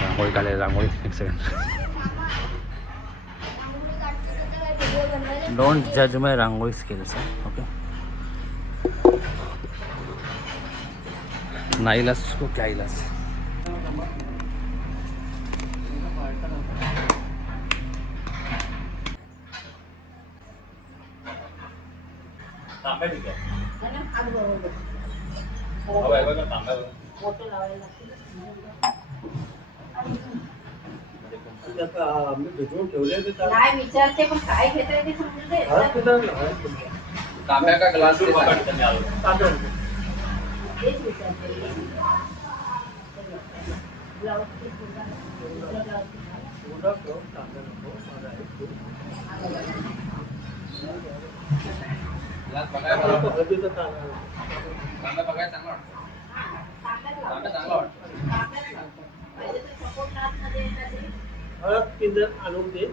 रांगोळी काढायला रांगोळी एक second. Don't जज माय रांगोळी स्किल्स. ओके नाईलाज को क्या इलाज. तांब्या ठीक आहे. विचारते पण काय घेताय ते समजून दे. तांब्या का ग्लास तेच विचारते. आणून दे.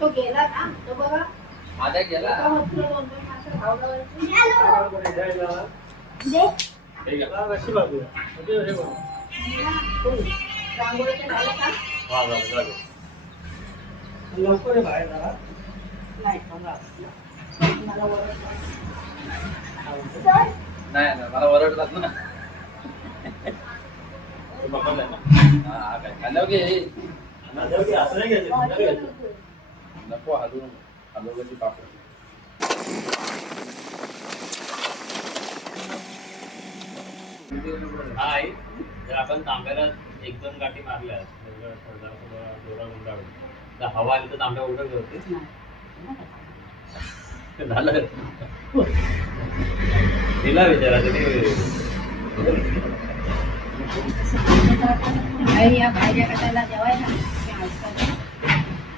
तो गेला ना तो बघा आद्या गेला. नाही मला ओरडतात ना. नको हलू हलवल्याची पापड. हाय जर आपण तांब्याला एक दोन गाठी मारल्या दोरा गुंडाळून तर हवा आली तर तांब्या उडत होते झालं. तिला विचारायचं या भाज्या कटायला जेवायला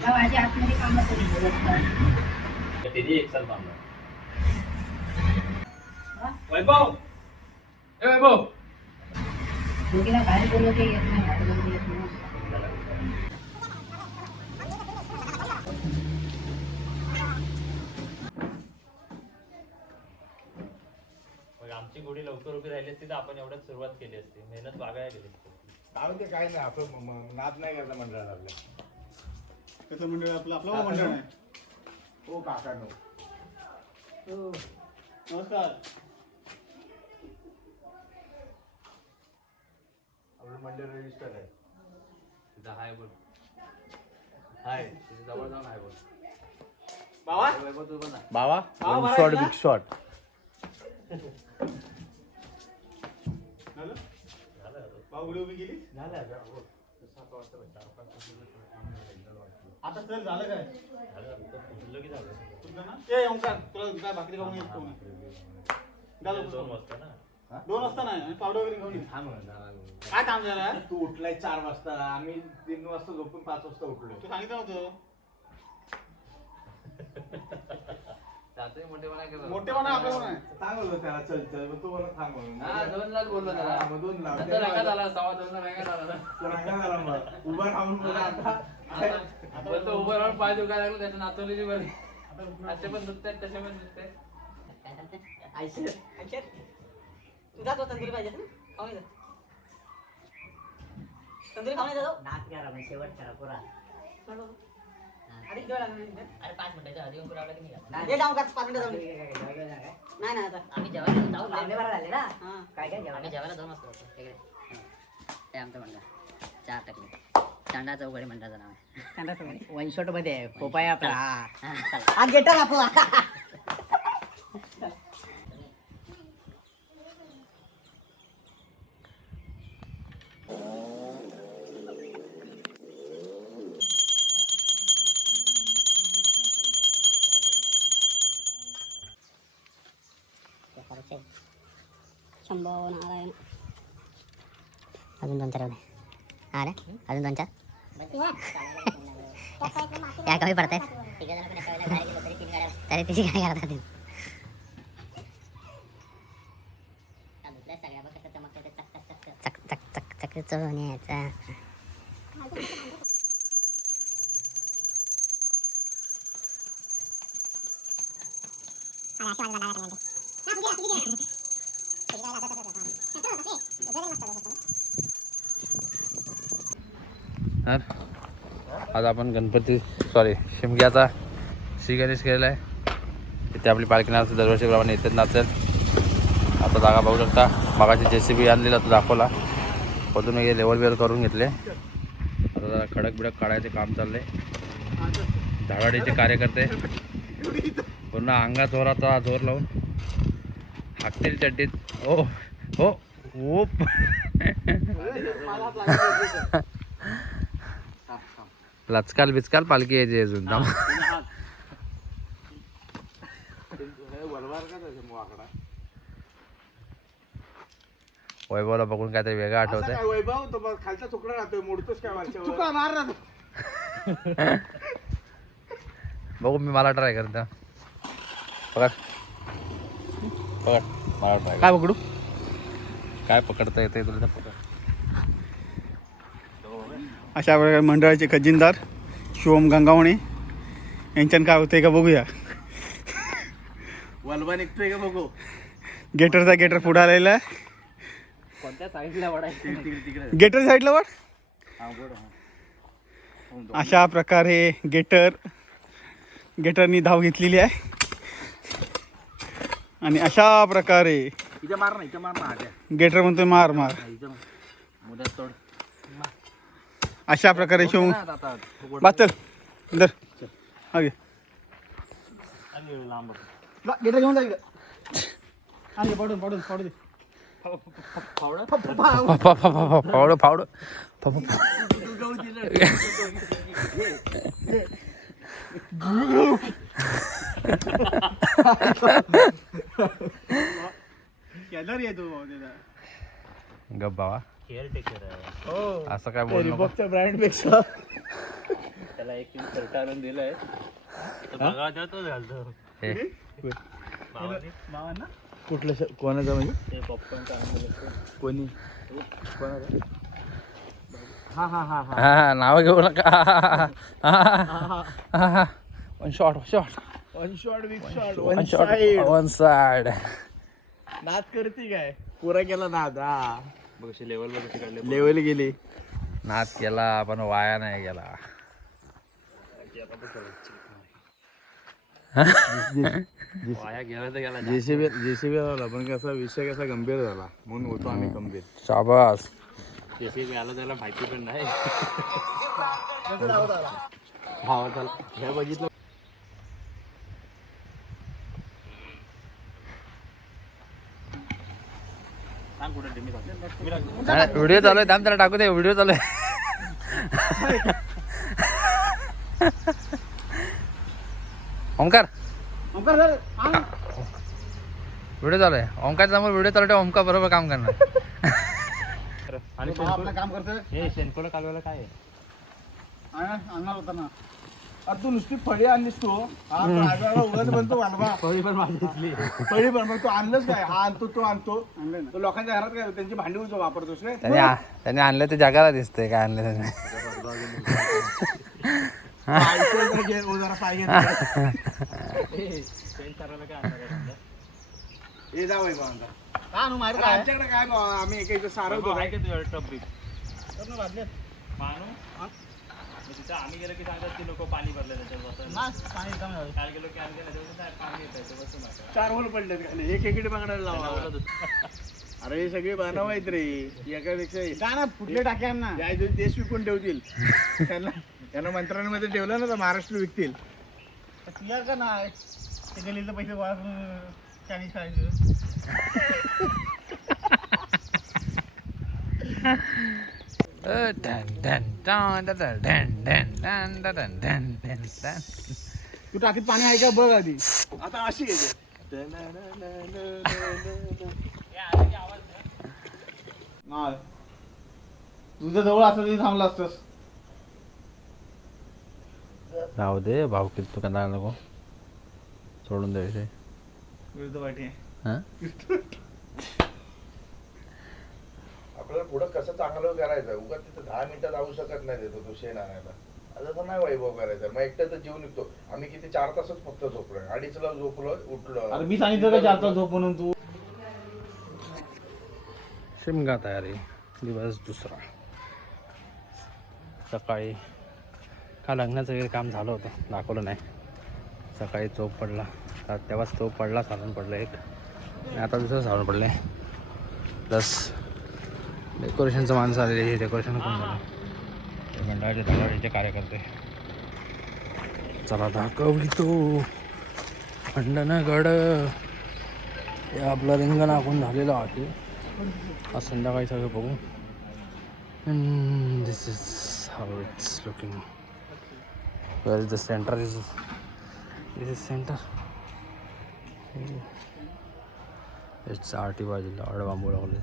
माझ्या आतमध्ये कामं करून तिने एक साल बांधला. वैभव ए वैभव दोघीला बाहेर बोलवते येत नाही बाहेर बोलवते येत नाही. मग आमची गोडी लवकर उभी राहिली असती तर आपण एवढ्यात सुरुवात केली असती. मेहनत वागायला गेली असती. ते काय नाही आपण नाद नाही करता मंडळात आपल्या. कसं मंडळ आपलं आपलं मंडळ आहे. हो काका नो. नमस्कार. आपलं मंडळ रजिस्टर आहे. तिथं हाय बोल. हाय तिथे जवळ जाऊन हाय बोल. बाबा वैभव तू पण बाबा बाबा शॉट भरायला? Big shot. झालं बाबुडी उभी केली. झालं. आता सर झालं काय पुजलं की झालं. तुझं ना ए ओंकार तुला काय भाकरी खाऊन येत कोण घालू 2 वाजता ना. 2 वाजता नाही आणि पावडर वगैरे घेऊन ये. थांब काय काम झालं तू उठलाय 4 वाजता आम्ही 3 वाजता झोपून 5 वाजता उठलो. तू सांगितलं होतं. मोठेपणा आपल्याला नाही. सांगलो त्याला चल चल मग तू मला थांब म्हणून. 2 लाख बोललो त्याला. मग 2 लाख नंतर रंगा झाला 2.5 रंगा झाला ना. उभा राहून बोला आता बोलतो उभं राहून पाय दुखायला लागलो त्याच्या नाचवलेली बरी. असे पण दुखतात तसे पण दुखतात. तुझा तो तंदुरी पाहिजे ना खाऊन येतो. तंदुरी खाऊन येतो. नाच करा मग शेवट करा पुरा. अरे 5 मिनिटाच्या आधी पुरा आवडला की नाही जाऊ का 5 मिनिटं जाऊन नाही ना आता आम्ही जेवायला जाऊ लांबेवर झाले ना. काय काय आम्ही जेवायला 2 वाजता होतो तिकडे. ते आमचं म्हणलं 4 टक्के चांडा चौघडे मंडळाचं नाव आहे. चांडा चौघडे वन शॉट मध्ये आहे. पोपाय आपला हा गेटर आपला. शंभो नारायण अजून 2-4 अरे अजून 2-4 या कमी पडतायत तरी तिची काय करतात. चक चक चक चक चोण्याचा तर आज आपण गणपती शिमग्याचा श्री गणेश केलेला आहे. इथे आपली पालखी नाच दरवर्षीप्रमाणे इथेच नाचेल. आता जागा बघू शकता. मगाशी JCB आणलेला तो दाखवला. खोदून वगैरे लेवल वेल करून घेतले. आता जरा खडक बिडक काढायचे काम चालले. झाडाडीचे कार्यकर्ते पूर्ण अंगात जोराचा जोर लावून हाकतील चड्डीत. ओ हो ओप लचकाल बिचकाल पालखी यायची अजून. वैभवला बघून काहीतरी वेगळं आठवतंय. काय वैभव तो बघ, खालचा तुकडा राहतोय, मोडतोस काय वरच्या तुकडा मार ना. बघू मी मला ट्राय करतो. पकड पकड मला ट्राय. काय पकडू? काय पकडता येते तुला? पकड. अशा प्रकारे मंडळाचे खजिनदार शिवम गंगावणे यांच्यानं काय होतंय का बघूया. वल्बा निघतोय का बघू. गेटरचा गेटर पुढे आलेला आहे. कोणत्या साईडला वडायचं? गेटर साईडला वाढ. अशा प्रकारे गेटरनी धाव घेतलेली आहे. आणि अशा प्रकारे इथे मार ना, इथे मार ना. गेटर म्हणतोय मार मार. मुद्यात तोड. अशा प्रकारे शिव बातल दर आगे गेटर घेऊन जाईल. पडून पडून पडू दे. फावड फावड गप बाबा. केअरटेकर आहे. असं काय बोल नको. ब्रँड पेक्षा त्याला एक शर्ट आणून दिलंय. बघा तो घालतो. हे भावाने कुठलं कोणाचं म्हणजे ते पॉपकॉर्नचं आणून दिलं. कोणी कोणाचं? हा हा हा हा हा नाव घेऊ नका. One shot one shot big shot one shot one side. नाद करते काय पुरा केला नाद. हा बघ लेवल बघ कशी काढले. लेवल गेली. नाद केला पण वाया नाही गेला. वाया गेला तर गेला. जेसीबी झाला पण कसा विषय कसा गंभीर झाला म्हणून होतो आम्ही गंभीर. शाबास. JCB आलं त्याला माहिती पण नाही. हे बघितलं. सांग कुठे डिमी व्हिडिओ चालू आहे. थांब त्याला टाकू दे. व्हिडिओ चालू आहे. ओंकार व्हिडिओ चालू आहे. ओंकार समोर व्हिडिओ चालू आहे. ओंकार बरोबर काम करणार. आणि आपलं काम करतोय. हे शेणकोडं कालवायला काय आहे? आणणार होता ना. अरे तू नुसती फळी आणलीस तू. उगाच बनतो वालबा. फळी पण मागितली. फळी पण मग तू आणलंच काय. हा आणतो तो आणतो. तो लोकांच्या घरात काय त्यांची भांडी उचल वापरतोस काय. त्याने आणलं ते जगाला दिसतंय काय आणलं त्याने. जरा पाहिजे. हे जावं आमच्याकडे काय आम्ही एक सारं आहे का तुझ्या टपरीत? मानू तिथं आम्ही गेलो की सांगतात की लोक पाणी भरले त्याच्यात. काल गेलो की आणले पाणी येत बसून. 4 होल पडले एक एकडे बांगडायला लावा. अरे हे सगळे बनव आहेत रे. एकापेक्षा ना फुटले टाक्यांना देश विकून ठेवतील. त्यांना मंत्रालयामध्ये ठेवलं ना तर महाराष्ट्र विकतील. क्लिअर का नाही ते गल्लीतले पैसे गोळा करून चायनीज खायचं. तू टाकीत पाणी आहे का बघ आधी. आता अशी तुझं जवळ असं तरी थांबला असतस. राहू दे भाऊ किती तू करायला नको. सोडून दे विषय. विरुद्ध वाटी आपल्याला पुढं कसं चांगलं करायचं. उगाच तिथं 10 मिनिटं जाऊ शकत नाही. देतो तो शेण आणायला. आता नाही वैभव करायचं मग एकटं तर जीव निघतो. आम्ही किती 4 तासच फक्त झोपलोय. 2:30ला झोपलो उठलो. अरे मी सांगितलं का 4 तास झोप म्हणून तू. शिमगा तयारी दिवस दुसरा. सकाळी का लग्नाचं वगैरे काम झालं होतं, दाखवलं नाही. सकाळी चोप पडला, तेव्हाच चोप पडला, सारून पडलं एक, आणि आता दुसरं सारून पडलं आहे. प्लस डेकोरेशनचं माणसं आलेली, हे डेकोरेशन कोण झालं, ते मंडळाचे धडाडीचे कार्यकर्ते. चला दाखवली तो खंडनगड. हे आपलं रिंगण आखून झालेलं आहे. आज संध्याकाळी सगळं बघू. This is how it's looking. Where is the center is this is center. It's right बाजूला आड बांबू लावले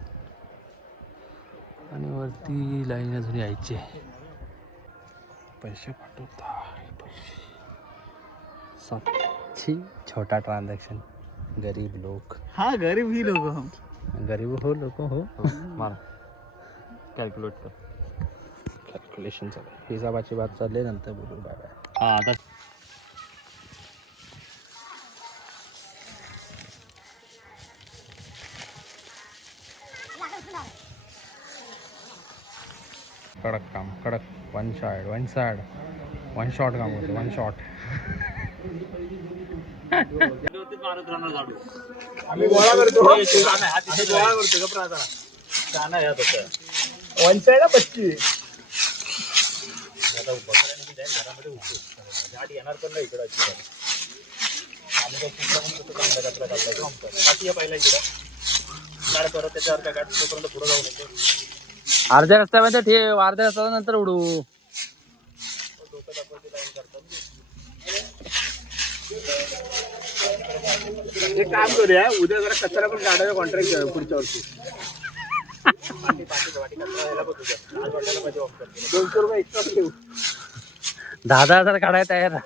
आणि वरती लाईन अजून यायची. पैसे पाठवता साक्षी. छोटा ट्रान्झॅक्शन. गरीब लोक. हा गरीब ही लोक. गरीब हो लोक हो. मारा कॅल्क्युलेट कर. कॅल्क्युलेशन चालू आहे. हिसाबाची बात चालली, नंतर बोलू. Bye bye. हा आता कडक काम, कडक. वन शॉट काम होते. One shot. मारत राहणार झाडू. आम्ही गोळा करतो. गोळा करतो का प्रार्थना गाणं यात होतं. One side 25. आता घरामध्ये उठतो झाड येणार पण नाही इकडं. आम्ही तो कुठला पण कसं चांगला कचरा काढलाय बाकी पहिला इकडं गाड परत त्याच्यावर काय गाठ तोपर्यंत पुढे जाऊन येतो. अर्ध्या रस्त्यामध्ये ठेव, अर्ध्या रस्त्यानंतर उडू. एक काम करूया, उद्या जरा कचरा पण काढायला कॉन्ट्रॅक्ट घ्या पुढच्या वर्षी. 200 रुपये एक्स्ट्रा घेऊ. 10,000 काढायला तयार राहा.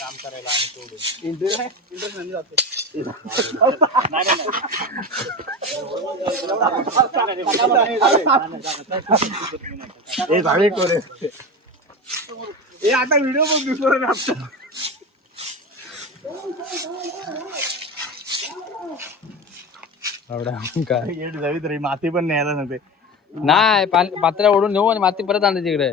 काम करायला आणि सोडून इंटरेस्ट नाही जाते. हे आता व्हिडिओ बघ दुसरं आमचा. काय येड जावीत रे, माती पण न्यायला नव्हते. नाही, पात्र्या ओढून नेऊ आणि माती परत आणते तिकडे.